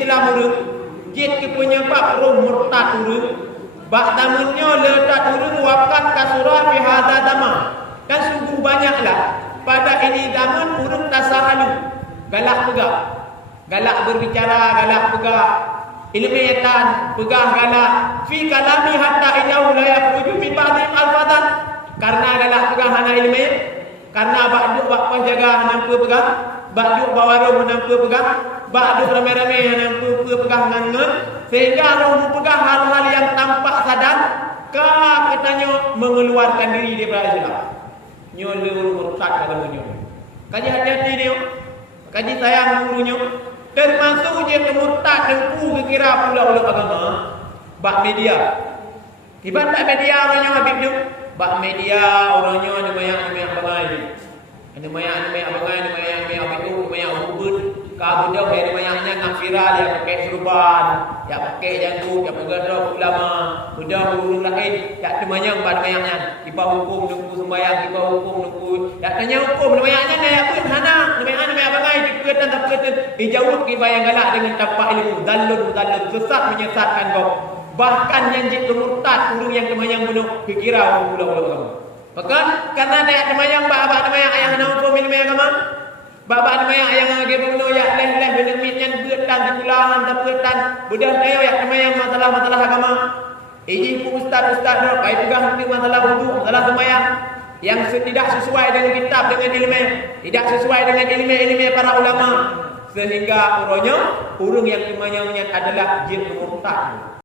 Islam urang jit ke penyebab roh murtad urang bak tamunnya letak urang wakat kasurah fi hadza zaman. Kan sungguh banyaklah pada ini zaman urang tasahalu galak pegah, galak berbicara, galak pegah ilmiatan, pegah galak fi kalami hatta innahu la yakhruju min ba'di al-fadan. Karena galak pegah hana ilmi, karena bak duk bak jaga nampa pegah, bak duk bawarung nampa pegah, bak duk rame-rame nampa pegah ngan, sehingga roh pegah hal-hal yang tampak sadar katanya mengeluarkan diri daripada Islam. Nyola murtad dalam dunia. Kaji hati-hati dia. Kaji sayang gurunya. Termasuk dia kemurtad tempu kira pula oleh agama. Bak media. Tiba tak media orangnya habib dia. Bak media orangnya ada banyak bangai. Ada banyak bangai, ada banyak habib, banyak hubud. Kau dah ada banyaknya nak viral yang pakai serban, yang pakai janggut, yang mengadap ulama, mudah guru lain, yang temannya banyaknya. Tiba hukum nunggu sembahyang, tiba hukum nunggu. Tak tanya hukum banyaknya dia pun sana, banyak bangai diketan tak ketan. Jauh kita yang galak dengan tanpa ilmu, dalun sesat menyesatkan kau. Bahkan yang jid murtad urang yang temannya bunuh kira ulang-ulang. Bahkan karena dia temannya bapa temannya ayah nak hukum ilmu agama. Bapa nama yang agak bunuh ya leh benemitnya betan di pulangan dan betan budak tayo ya nama yang masalah agama. Ini ustaz dah kai pegang ni masalah wudu, masalah sembahyang yang tidak sesuai dengan kitab dengan ilmu, tidak sesuai dengan ilmu para ulama sehingga urang yang temannya adalah jin murtad.